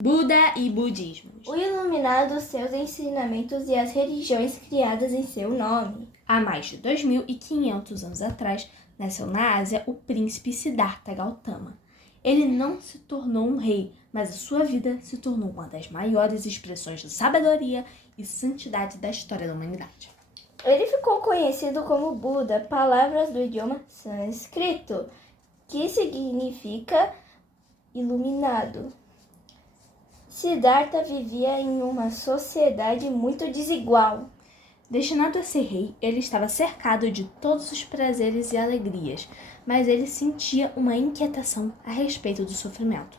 Buda e budismos. O iluminado, seus ensinamentos e as religiões criadas em seu nome. Há mais de 2.500 anos atrás, nasceu na Ásia o príncipe Siddhartha Gautama. Ele não se tornou um rei, mas a sua vida se tornou uma das maiores expressões de sabedoria e santidade da história da humanidade. Ele ficou conhecido como Buda, palavras do idioma sânscrito, que significa iluminado. Siddhartha vivia em uma sociedade muito desigual. Destinado a ser rei, ele estava cercado de todos os prazeres e alegrias, mas ele sentia uma inquietação a respeito do sofrimento.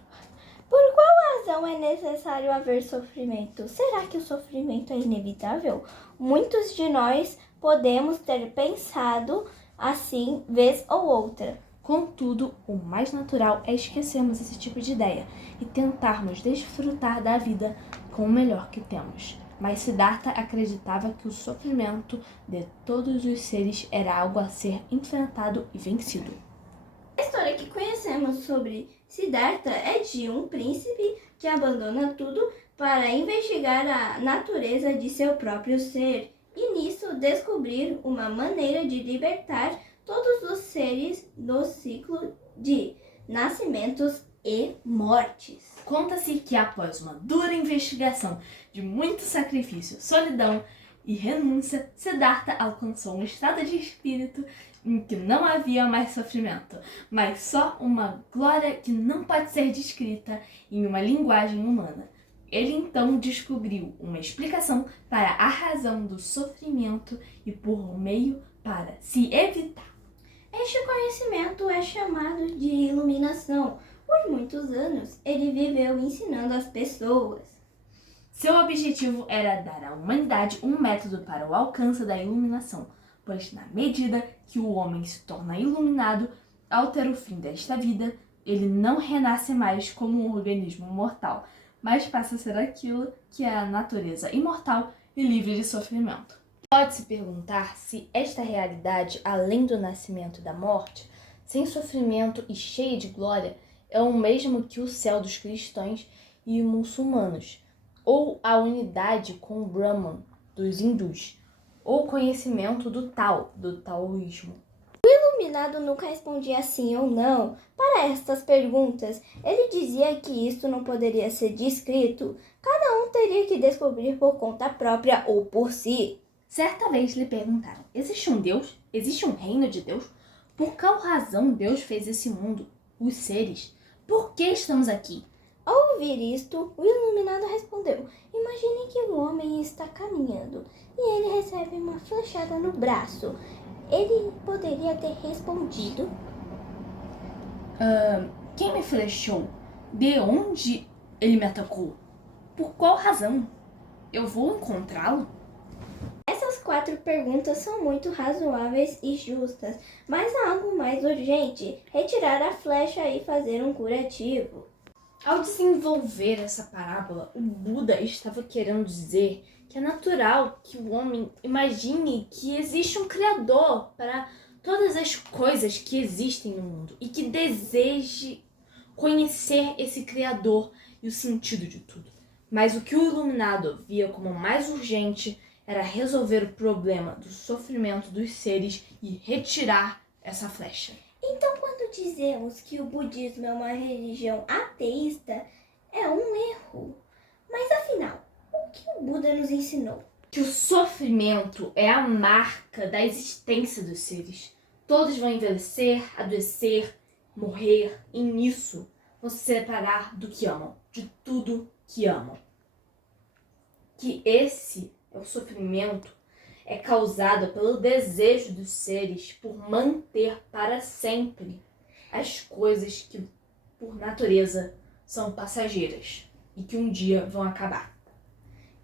Por qual razão é necessário haver sofrimento? Será que o sofrimento é inevitável? Muitos de nós podemos ter pensado assim vez ou outra. Contudo, o mais natural é esquecermos esse tipo de ideia e tentarmos desfrutar da vida com o melhor que temos. Mas Siddhartha acreditava que o sofrimento de todos os seres era algo a ser enfrentado e vencido. A história que conhecemos sobre Siddhartha é de um príncipe que abandona tudo para investigar a natureza de seu próprio ser e nisso descobrir uma maneira de libertar todos os seres do ciclo de nascimentos e mortes. Conta-se que após uma dura investigação de muito sacrifício, solidão e renúncia, Siddhartha alcançou um estado de espírito em que não havia mais sofrimento, mas só uma glória que não pode ser descrita em uma linguagem humana. Ele então descobriu uma explicação para a razão do sofrimento e por meio para se evitar. Este conhecimento é chamado de iluminação. Por muitos anos, ele viveu ensinando as pessoas. Seu objetivo era dar à humanidade um método para o alcance da iluminação, pois na medida que o homem se torna iluminado, ao ter o fim desta vida, ele não renasce mais como um organismo mortal, mas passa a ser aquilo que é a natureza imortal e livre de sofrimento. Pode-se perguntar se esta realidade, além do nascimento e da morte, sem sofrimento e cheia de glória, é o mesmo que o céu dos cristãos e muçulmanos, ou a unidade com o Brahman dos hindus, ou conhecimento do Tao, do taoísmo. O iluminado nunca respondia sim ou não para estas perguntas. Ele dizia que isto não poderia ser descrito. Cada um teria que descobrir por conta própria ou por si. Certa vez lhe perguntaram: existe um Deus? Existe um reino de Deus? Por qual razão Deus fez esse mundo, os seres? Por que estamos aqui? Ao ouvir isto, o iluminado respondeu: imagine que um homem está caminhando e ele recebe uma flechada no braço. Ele poderia ter respondido: Quem me flechou? De onde ele me atacou? Por qual razão? Eu vou encontrá-lo? Essas 4 perguntas são muito razoáveis e justas, mas há algo mais urgente: retirar a flecha e fazer um curativo. Ao desenvolver essa parábola, o Buda estava querendo dizer que é natural que o homem imagine que existe um Criador para todas as coisas que existem no mundo e que deseje conhecer esse Criador e o sentido de tudo. Mas o que o iluminado via como mais urgente era resolver o problema do sofrimento dos seres e retirar essa flecha. Então, quando dizemos que o budismo é uma religião ateísta, é um erro. Mas afinal, o que o Buda nos ensinou? Que o sofrimento é a marca da existência dos seres. Todos vão envelhecer, adoecer, morrer, e nisso vão se separar do que amam, de tudo que amam. Que esse é o sofrimento é causado pelo desejo dos seres por manter para sempre as coisas que, por natureza, são passageiras e que um dia vão acabar.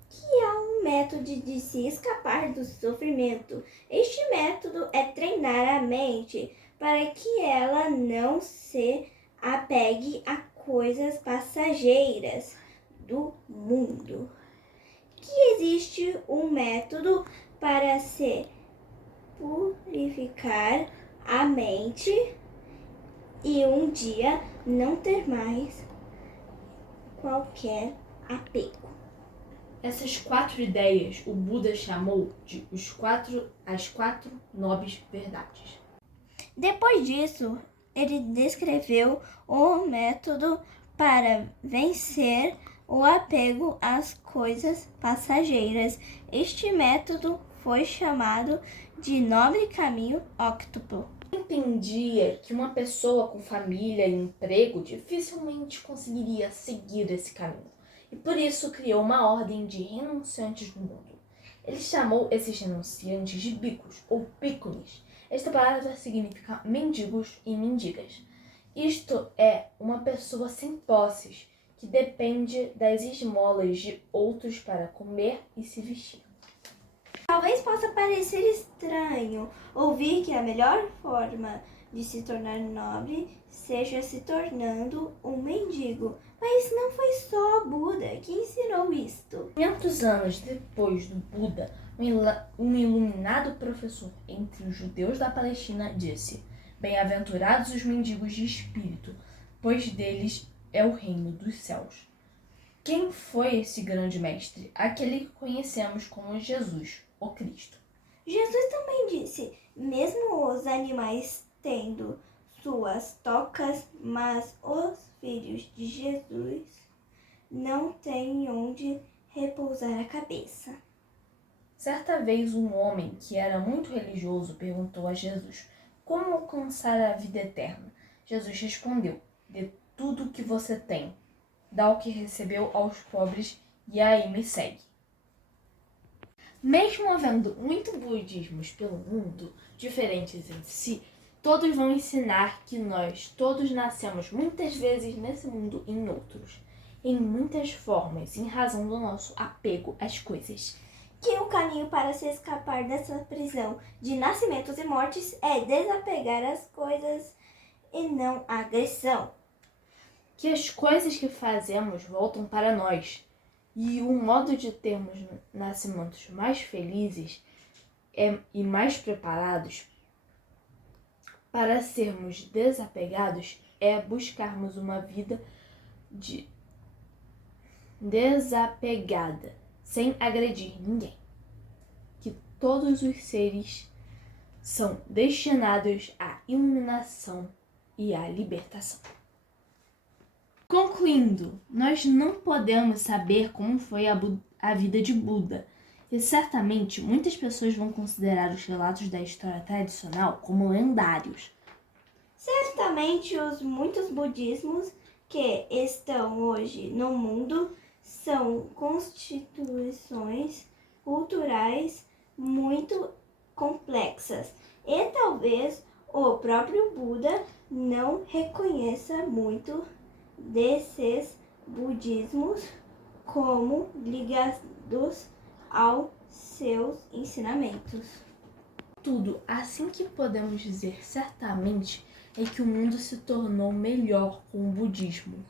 Que há um método de se escapar do sofrimento. Este método é treinar a mente para que ela não se apegue a coisas passageiras do mundo. Que existe um método para se purificar a mente e um dia não ter mais qualquer apego. Essas 4 ideias o Buda chamou de as quatro nobres verdades. Depois disso, ele descreveu o método para vencer o apego às coisas passageiras. Este método foi chamado de Nobre Caminho Octuplo. Entendia que uma pessoa com família e emprego dificilmente conseguiria seguir esse caminho, e por isso criou uma ordem de renunciantes no mundo. Ele chamou esses renunciantes de bhikkhus ou bhikkhunis. Esta palavra significa mendigos e mendigas. Isto é uma pessoa sem posses, que depende das esmolas de outros para comer e se vestir. Talvez possa parecer estranho ouvir que a melhor forma de se tornar nobre seja se tornando um mendigo, mas não foi só Buda que ensinou isto. 500 anos depois do Buda, um iluminado professor entre os judeus da Palestina disse: "Bem-aventurados os mendigos de espírito, pois deles é o reino dos céus." Quem foi esse grande mestre? Aquele que conhecemos como Jesus, o Cristo. Jesus também disse: mesmo os animais tendo suas tocas, mas os filhos de Jesus não têm onde repousar a cabeça. Certa vez um homem que era muito religioso perguntou a Jesus como alcançar a vida eterna. Jesus respondeu: "Dê tudo o que você tem, dá o que recebeu aos pobres e aí me segue." Mesmo havendo muitos budismos pelo mundo, diferentes em si, todos vão ensinar que nós todos nascemos muitas vezes nesse mundo e em outros, em muitas formas, em razão do nosso apego às coisas. Que o caminho para se escapar dessa prisão de nascimentos e mortes é desapegar as coisas e não a agressão. Que as coisas que fazemos voltam para nós, e o modo de termos nascimentos mais felizes e mais preparados para sermos desapegados é buscarmos uma vida desapegada, sem agredir ninguém. Que todos os seres são destinados à iluminação e à libertação. Concluindo, nós não podemos saber como foi a vida de Buda, e certamente muitas pessoas vão considerar os relatos da história tradicional como lendários. Certamente os muitos budismos que estão hoje no mundo são constituições culturais muito complexas e talvez o próprio Buda não reconheça muito desses budismos como ligados aos seus ensinamentos. Tudo, assim que podemos dizer certamente é que o mundo se tornou melhor com o budismo,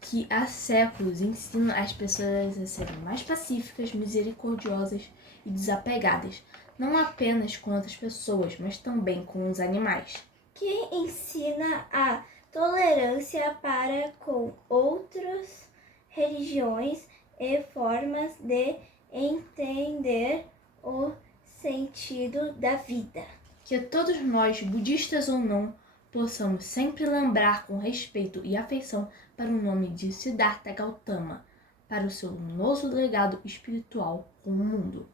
que há séculos ensina as pessoas a serem mais pacíficas, misericordiosas e desapegadas, não apenas com outras pessoas, mas também com os animais. Que ensina a tolerância para com outras religiões e formas de entender o sentido da vida. Que todos nós, budistas ou não, possamos sempre lembrar com respeito e afeição para o nome de Siddhartha Gautama, para o seu luminoso legado espiritual com o mundo.